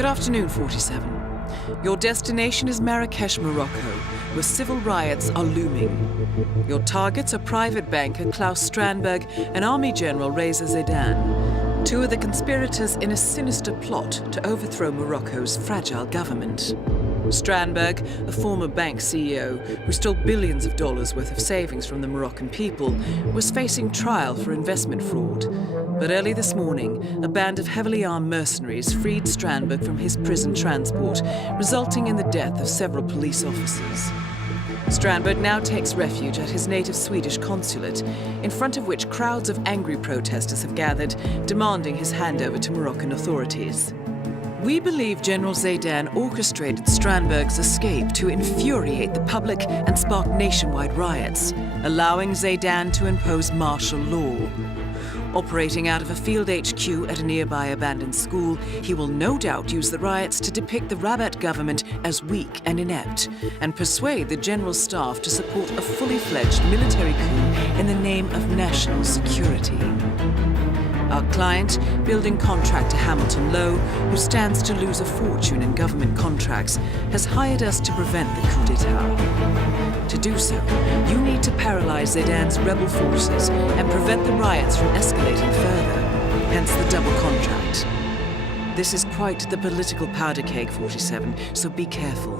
Good afternoon, 47. Your destination is Marrakesh, Morocco, where civil riots are looming. Your targets are private banker Klaus Strandberg and Army General Reza Zaidan, two of the conspirators in a sinister plot to overthrow Morocco's fragile government. Strandberg, a former bank CEO who stole billions of dollars worth of savings from the Moroccan people, was facing trial for investment fraud. But early this morning, a band of heavily armed mercenaries freed Strandberg from his prison transport, resulting in the death of several police officers. Strandberg now takes refuge at his native Swedish consulate, in front of which crowds of angry protesters have gathered, demanding his handover to Moroccan authorities. We believe General Zaidan orchestrated Strandberg's escape to infuriate the public and spark nationwide riots, allowing Zaidan to impose martial law. Operating out of a field HQ at a nearby abandoned school, he will no doubt use the riots to depict the Rabat government as weak and inept, and persuade the general staff to support a fully fledged military coup in the name of national security. Our client, building contractor Hamilton Lowe, who stands to lose a fortune in government contracts, has hired us to prevent the coup d'etat. To do so, you need to paralyze Zaidan's rebel forces and prevent the riots from escalating further, hence the double contract. This is quite the political powder keg, 47, so be careful.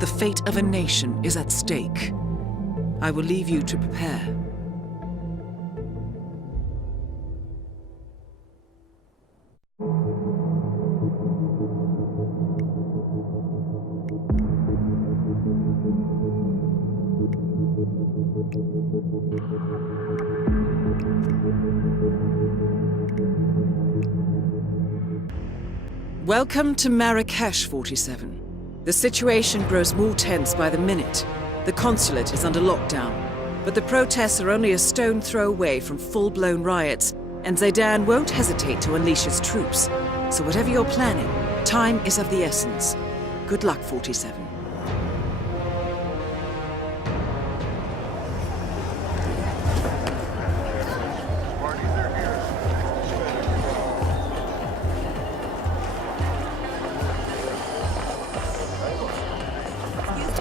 The fate of a nation is at stake. I will leave you to prepare. Welcome to Marrakesh, 47. The situation grows more tense by the minute. The consulate is under lockdown, but the protests are only a stone throw away from full-blown riots, and Zaidan won't hesitate to unleash his troops. So whatever you're planning, time is of the essence. Good luck, 47.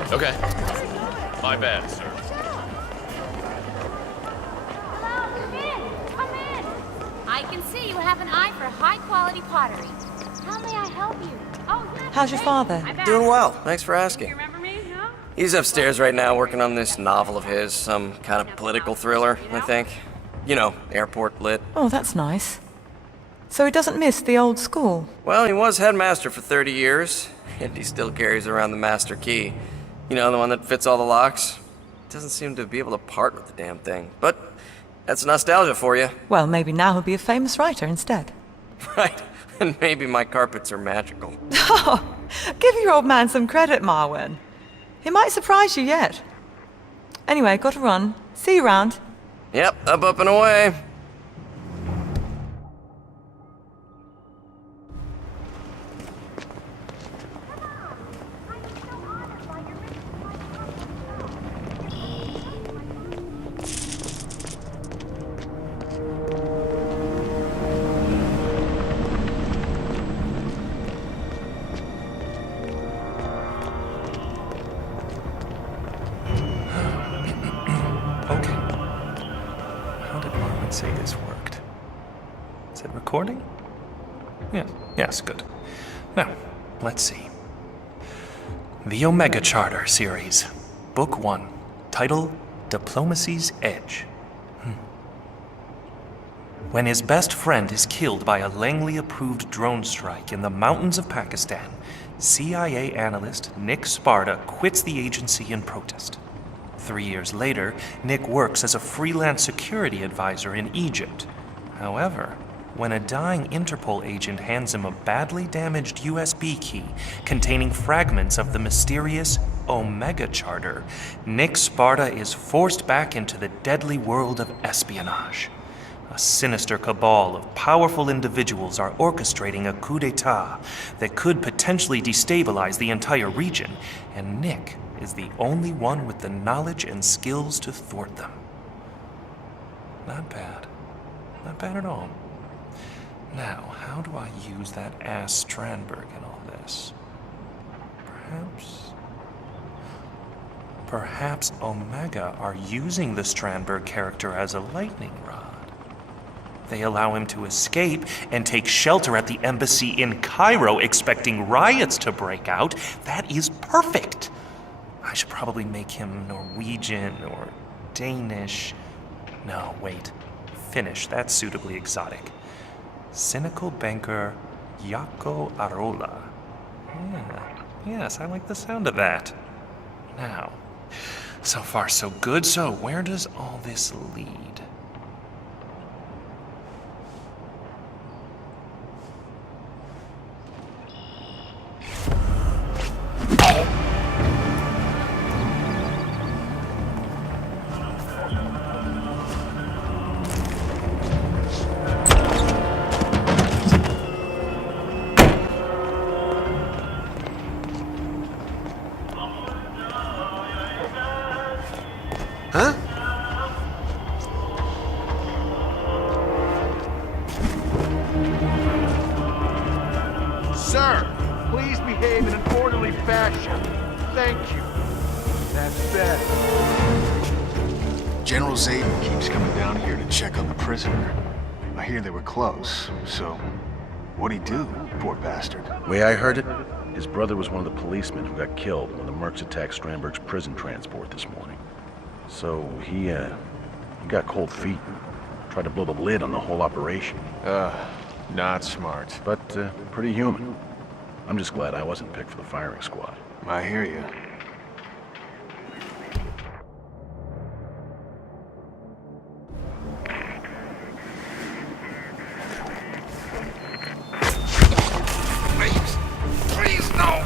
Okay. My bad, sir. Hello, come in! Come in! I can see you have an eye for high-quality pottery. How may I help you? Oh, yeah. How's your father? Doing well, thanks for asking. You remember me, no? He's upstairs right now working on this novel of his, some kind of political thriller, I think. You know, airport lit. Oh, that's nice. So he doesn't miss the old school? Well, he was headmaster for 30 years, and he still carries around the master key. You know, the one that fits all the locks? Doesn't seem to be able to part with the damn thing. But that's nostalgia for you. Well, maybe now he'll be a famous writer instead. Right, and maybe my carpets are magical. Oh, give your old man some credit, Marwin. He might surprise you yet. Anyway, got to run. See you around. Yep, up and away. Say this worked. Is it recording? Yes, good. Now, let's see. The Omega Charter series, Book 1, title Diplomacy's Edge. When his best friend is killed by a Langley-approved drone strike in the mountains of Pakistan, CIA analyst Nick Sparta quits the agency in protest. 3 years later, Nick works as a freelance security advisor in Egypt. However, when a dying Interpol agent hands him a badly damaged USB key containing fragments of the mysterious Omega Charter, Nick Sparta is forced back into the deadly world of espionage. A sinister cabal of powerful individuals are orchestrating a coup d'etat that could potentially destabilize the entire region, and Nick is the only one with the knowledge and skills to thwart them. Not bad. Not bad at all. Now, how do I use that ass Strandberg in all this? dangerous. Perhaps Omega are using the Strandberg character as a lightning rod. They allow him to escape and take shelter at the embassy in Cairo, expecting riots to break out. That is perfect. I should probably make him Norwegian or Danish. No, wait. Finnish. That's suitably exotic. Cynical banker Jaakko Arola. Yeah. Yes, I like the sound of that. Now, so far so good. So where does all this lead? Huh? Sir, please behave in an orderly fashion. Thank you. That's better. General Zayden keeps coming down here to check on the prisoner. I hear they were close, so what'd he do, poor bastard? Way I heard it, his brother was one of the policemen who got killed when the Mercs attacked Strandberg's prison transport this morning. So he got cold feet. Tried to blow the lid on the whole operation. Not smart. But pretty human. I'm just glad I wasn't picked for the firing squad. I hear you. Please, no!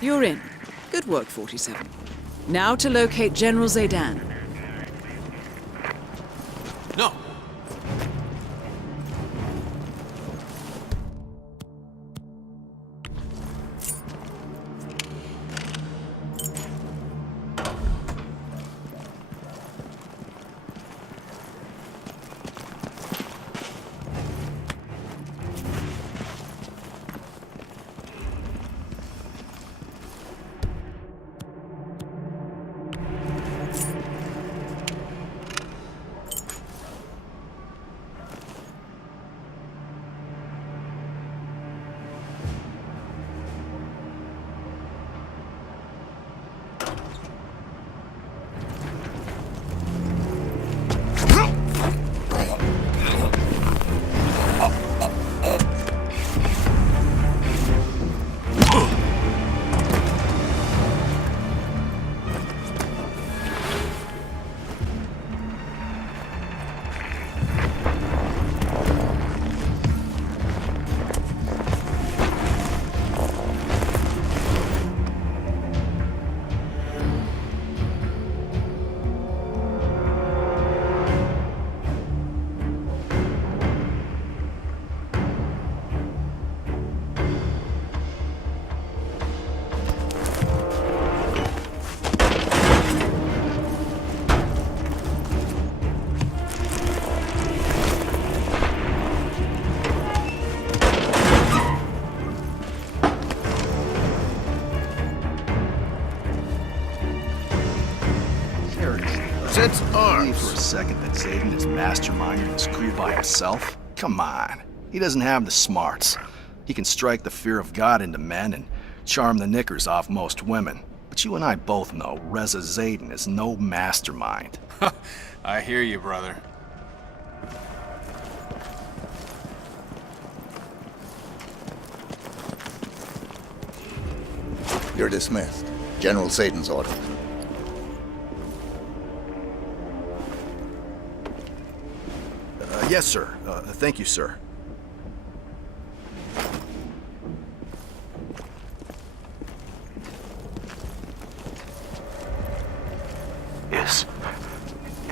You're in. Good work, 47. Now to locate General Zayden. No! Since arms. For a second that Zayden is masterminding this crew by himself? Come on. He doesn't have the smarts. He can strike the fear of God into men and charm the knickers off most women. But you and I both know Reza Zayden is no mastermind. I hear you, brother. You're dismissed. General Zayden's order. Yes, sir. Thank you, sir.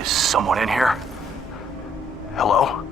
Is someone in here? Hello?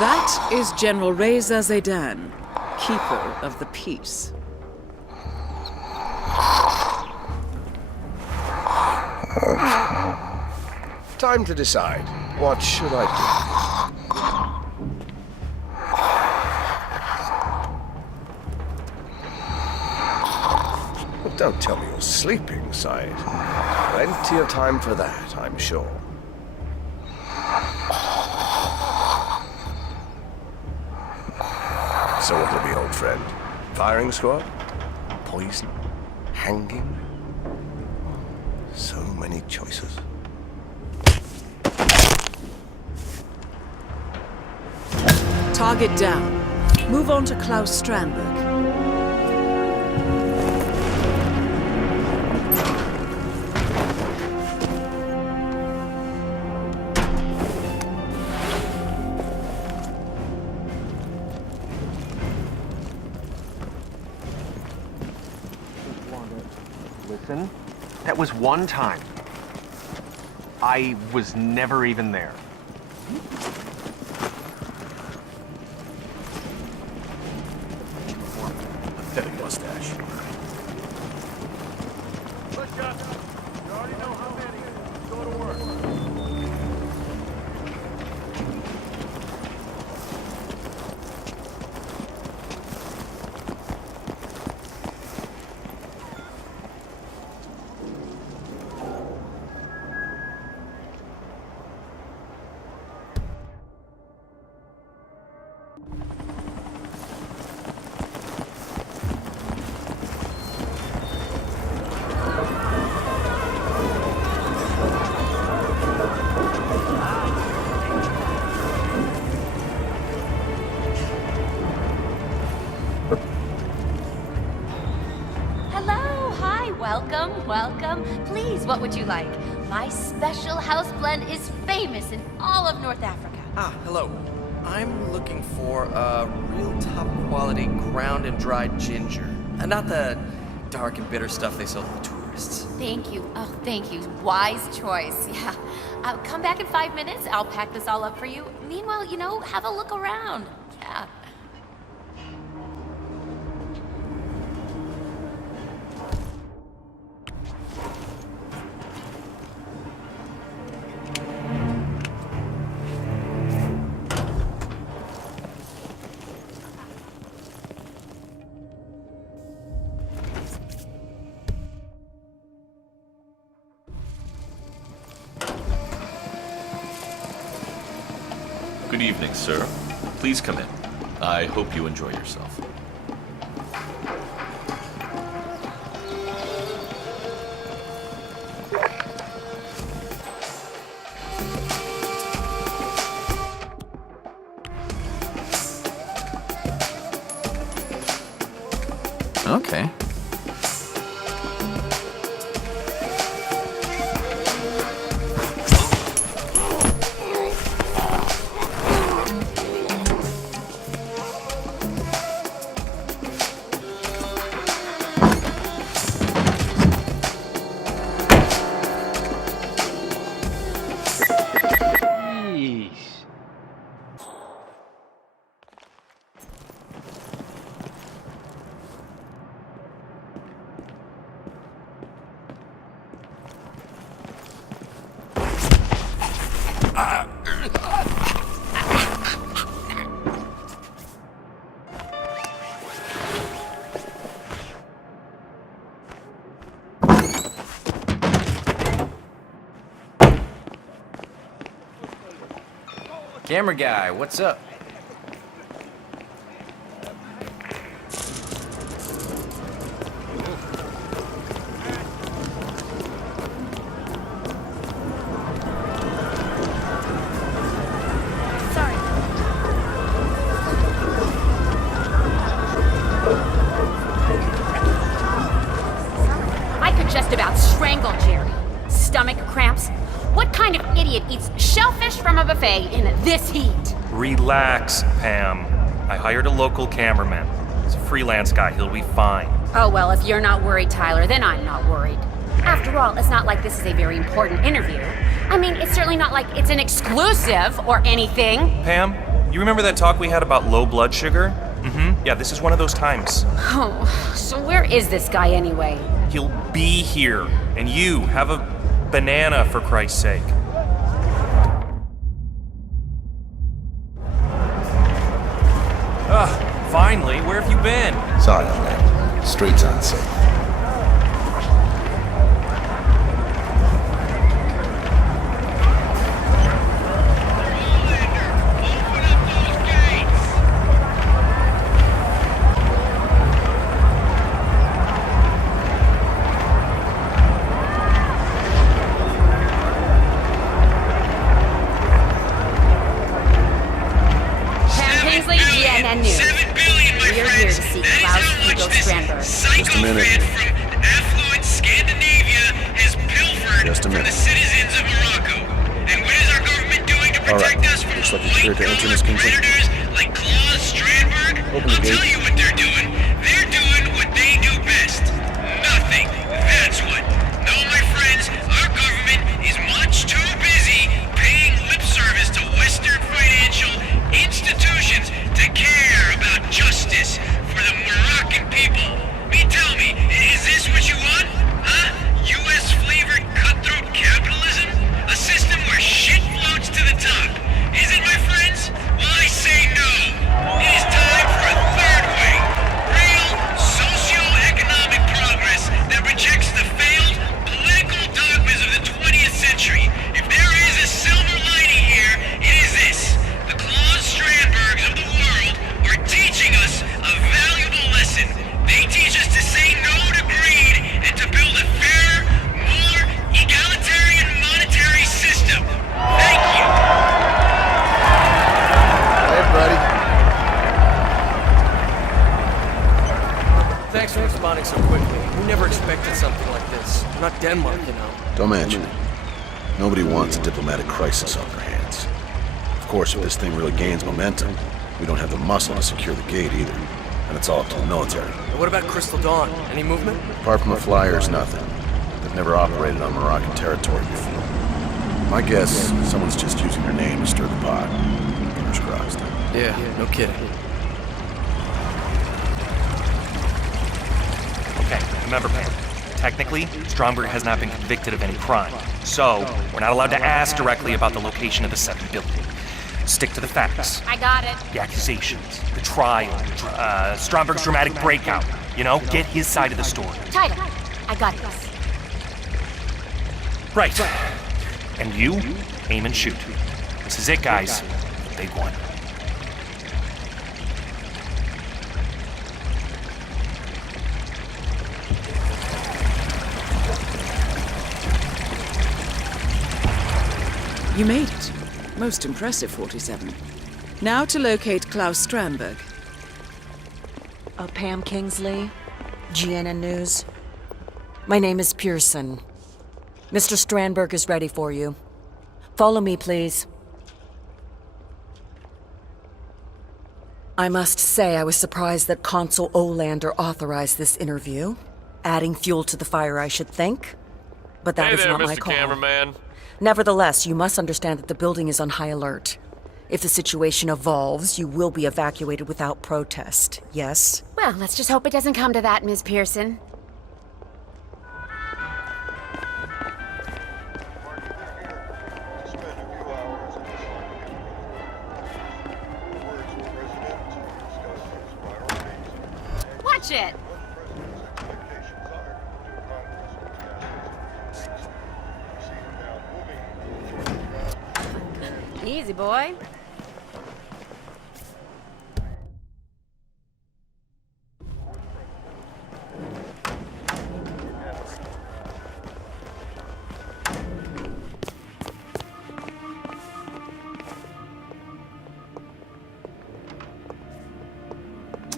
That is General Reza Zayden, Keeper of the Peace. Time to decide. What should I do? But don't tell me you're sleeping, Syed. Plenty of time for that, I'm sure. So what'll it be, old friend? Firing squad? Poison? Hanging? So many choices. Target down. Move on to Klaus Strandberg. Listen, that was one time. I was never even there. Pathetic mustache. Let's go. You already know how many. Go to work. Welcome. Please, what would you like? My special house blend is famous in all of North Africa. Ah, hello. I'm looking for a real top quality ground and dried ginger. And not the dark and bitter stuff they sell to the tourists. Thank you. Oh, thank you. Wise choice. Yeah. Come back in 5 minutes. I'll pack this all up for you. Meanwhile, have a look around. Yeah. Good evening, sir. Please come in. I hope you enjoy yourself. Okay. Camera guy, what's up? Sorry. I could just about strangle Jerry. Stomach cramps. What kind of idiot eats shellfish from a buffet in this heat? Relax, Pam. I hired a local cameraman. He's a freelance guy. He'll be fine. Oh, well, if you're not worried, Tyler, then I'm not worried. After all, it's not like this is a very important interview. I mean, it's certainly not like it's an exclusive or anything. Pam, you remember that talk we had about low blood sugar? Mm-hmm. Yeah, this is one of those times. Oh, so where is this guy anyway? He'll be here. And you, have a banana, for Christ's sake. Finally, where have you been? Sorry, old man. Streets unsafe. Just a minute. Just a minute. All right. Looks like you're clear to enter this container. Open the gate. Tell you what they're doing. They're doing what they do best. Nothing. That's what. No, my friends, our government is much too busy paying lip service to Western financial institutions to care about justice for the Moroccan people. Tell me, is this what you want? Huh? U.S.-flavored cutthroat capitalism? A system where shit floats to the top. Is it, my friends? Well, I say no. It is time for a third way. Real socio-economic progress that rejects the failed political dogmas of the 20th century. If there is a silver lining here, it is this. The Claus Strandbergs of the world are teaching us a valuable lesson. They teach us to say no to greed and to build a fairer, more egalitarian monetary system. Thank you. Hey, buddy. Thanks for responding so quickly. We never expected something like this. We're not Denmark, you know. Don't mention it. Nobody wants a diplomatic crisis on their hands. Of course, if this thing really gains momentum, we don't have the muscle to secure the gate either. And it's all up to the military. What about Crystal Dawn? Any movement? Apart from the flyers, nothing. They've never operated on Moroccan territory before. My guess, someone's just using her name to stir the pot. Fingers crossed. Yeah, no kidding. Okay, remember, Pam. Technically, Stromberg has not been convicted of any crime. So, we're not allowed to ask directly about the location of the 7 building. Stick to the facts. I got it. The accusations, the trial, Stromberg's dramatic breakout. You know, get his side of the story. Tyler, I got this. Right. And you, aim and shoot. This is it, guys. Big one. You made it. Most impressive, 47. Now to locate Klaus Strandberg. Pam Kingsley, GNN News. My name is Pearson. Mr. Strandberg is ready for you. Follow me, please. I must say I was surprised that Consul Olander authorized this interview. Adding fuel to the fire, I should think. But that is not my call. Hey there, Mr. Cameraman. Nevertheless, you must understand that the building is on high alert. If the situation evolves, you will be evacuated without protest, yes? Well, let's just hope it doesn't come to that, Ms. Pearson. watch it. Easy, boy.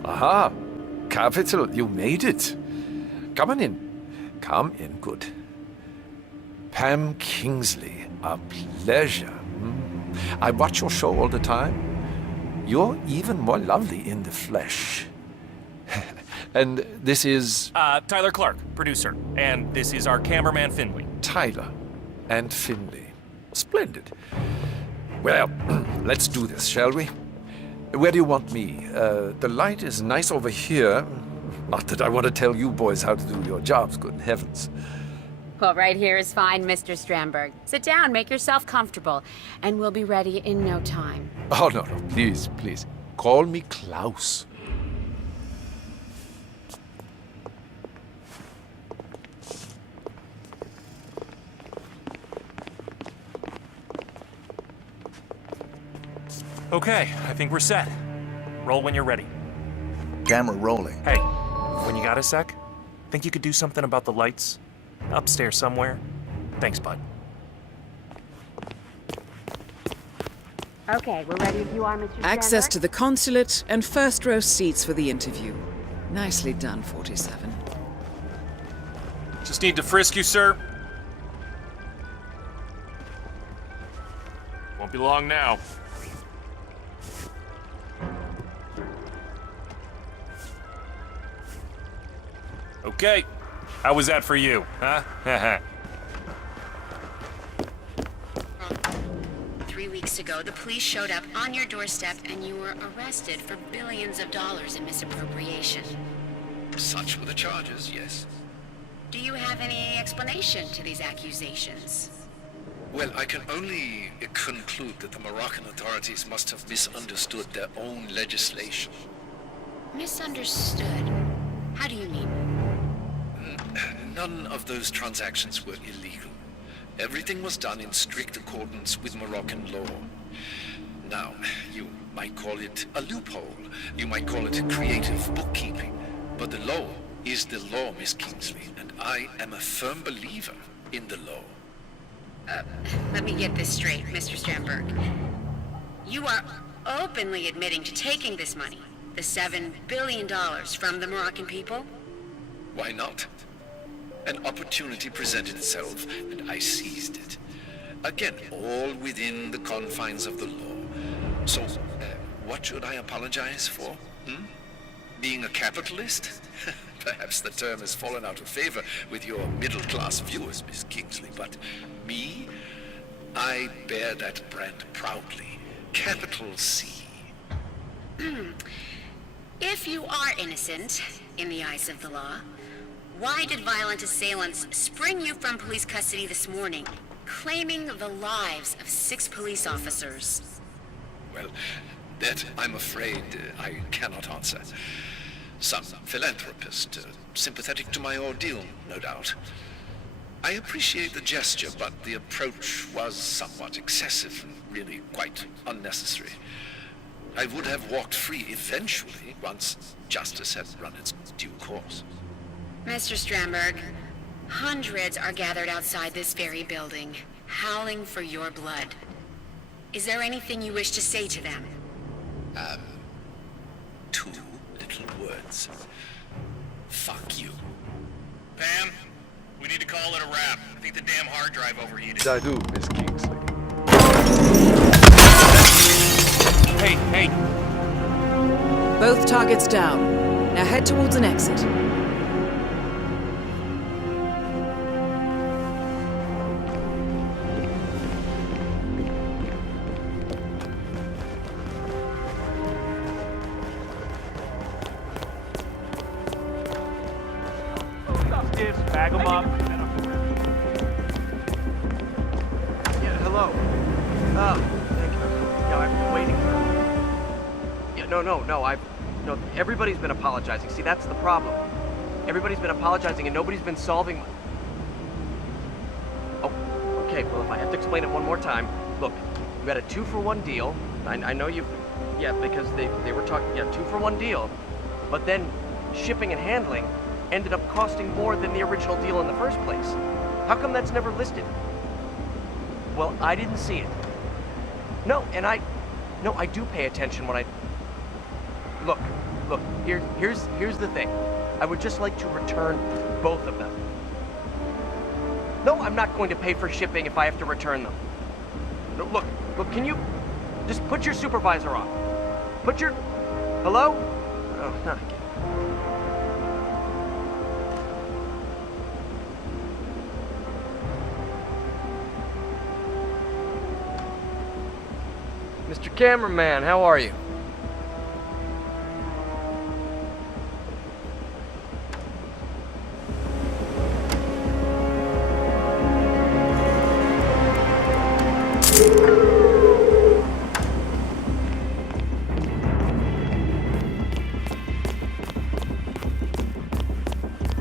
Aha! Capital, you made it. Come on in. Come in, good. Pam Kingsley, a pleasure. I watch your show all the time. You're even more lovely in the flesh. And this is... Tyler Clark, producer. And this is our cameraman, Finley. Tyler and Finley. Splendid. Well, let's do this, shall we? Where do you want me? The light is nice over here. Not that I want to tell you boys how to do your jobs, good heavens. Well, right here is fine, Mr. Strandberg. Sit down, make yourself comfortable, and we'll be ready in no time. Oh, no, please, please. Call me Klaus. Okay, I think we're set. Roll when you're ready. Camera rolling. Hey, when you got a sec, think you could do something about the lights? Upstairs somewhere? Thanks, bud. Okay, we're ready if you are, Mr. Access to the consulate and first row seats for the interview. Nicely done, 47. Just need to frisk you, sir. Won't be long now. Okay. How was that for you, huh? 3 weeks ago, the police showed up on your doorstep and you were arrested for billions of dollars in misappropriation. Such were the charges, yes. Do you have any explanation to these accusations? Well, I can only conclude that the Moroccan authorities must have misunderstood their own legislation. Misunderstood? How do you mean? None of those transactions were illegal. Everything was done in strict accordance with Moroccan law. Now, you might call it a loophole. You might call it creative bookkeeping. But the law is the law, Miss Kingsley, and I am a firm believer in the law. Let me get this straight, Mr. Strandberg. You are openly admitting to taking this money, the $7 billion from the Moroccan people? Why not? An opportunity presented itself, and I seized it. Again, all within the confines of the law. So, what should I apologize for? Being a capitalist? Perhaps the term has fallen out of favor with your middle-class viewers, Miss Kingsley, but me? I bear that brand proudly. Capital C. If you are innocent, in the eyes of the law, why did violent assailants spring you from police custody this morning, claiming the lives of 6 police officers? Well, that, I'm afraid, I cannot answer. Some philanthropist, sympathetic to my ordeal, no doubt. I appreciate the gesture, but the approach was somewhat excessive and really quite unnecessary. I would have walked free eventually, once justice had run its due course. Mr. Strandberg, hundreds are gathered outside this very building, howling for your blood. Is there anything you wish to say to them? 2 little words. Fuck you. Pam, we need to call it a wrap. I think the damn hard drive overheated. I do, Miss Kingsley. Hey! Both targets down. Now head towards an exit. Bag them up. Yeah, hello. Thank you. Yeah, I'm waiting for... Yeah, no, No, everybody's been apologizing. See, that's the problem. Everybody's been apologizing and nobody's been solving... Oh, okay, well, if I have to explain it one more time. Look, you had a 2-for-1 deal. I know you've... Yeah, because they were talking... Yeah, 2-for-1 deal. But then shipping and handling ended up costing more than the original deal in the first place. How come that's never listed? Well, I didn't see it. No, and I do pay attention when I... Look, here's the thing. I would just like to return both of them. No, I'm not going to pay for shipping if I have to return them. No, look, can you just put your supervisor on? Put your... Hello? Oh, not again. Mr. Cameraman, how are you?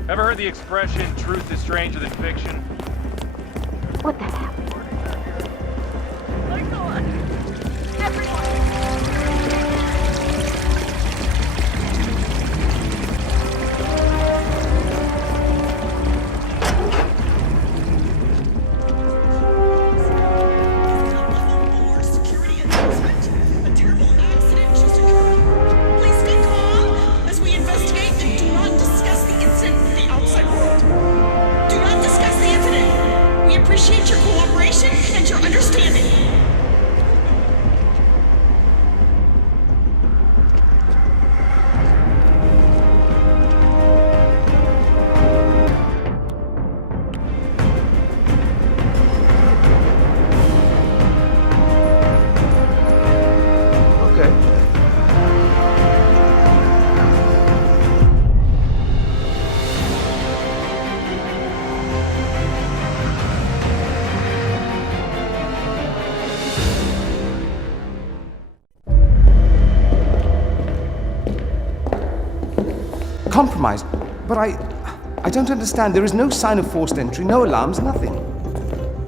Ever heard the expression, truth is stranger than fiction? What the hell? My God! Everyone! Appreciate your cooperation and your understanding. Compromised, but I don't understand. There is no sign of forced entry, no alarms, nothing.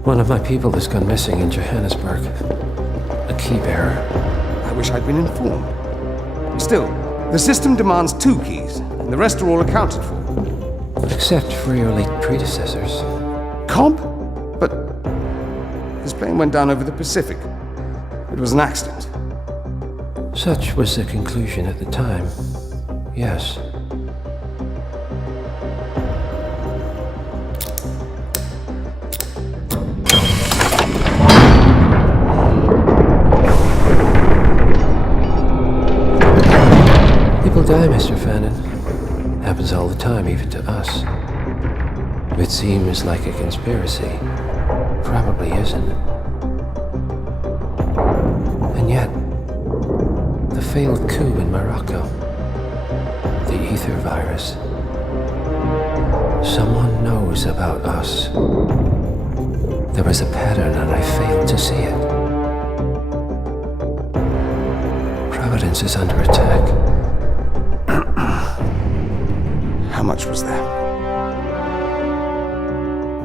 One of my people has gone missing in Johannesburg. A key bearer. I wish I'd been informed. Still, the system demands 2 keys, and the rest are all accounted for. Except for your late predecessors. Comp? But his plane went down over the Pacific. It was an accident. Such was the conclusion at the time. Yes. People die, Mr. Fannin. Happens all the time, even to us. It seems like a conspiracy. Probably isn't. And yet, the failed coup in Morocco, the ether virus. Someone knows about us. There was a pattern and I failed to see it. Providence is under attack. How much was there?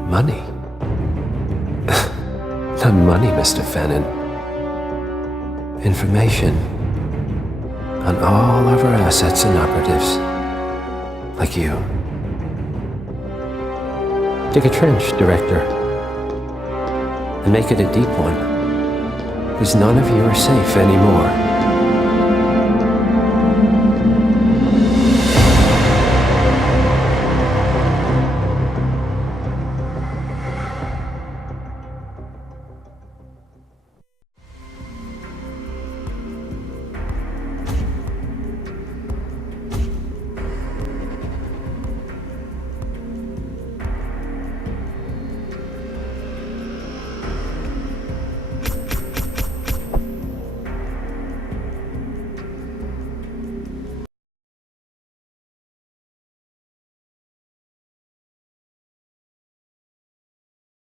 Money? Not money, Mr. Fannin. Information on all of our assets and operatives. Like you. Dig a trench, Director. And make it a deep one. Because none of you are safe anymore.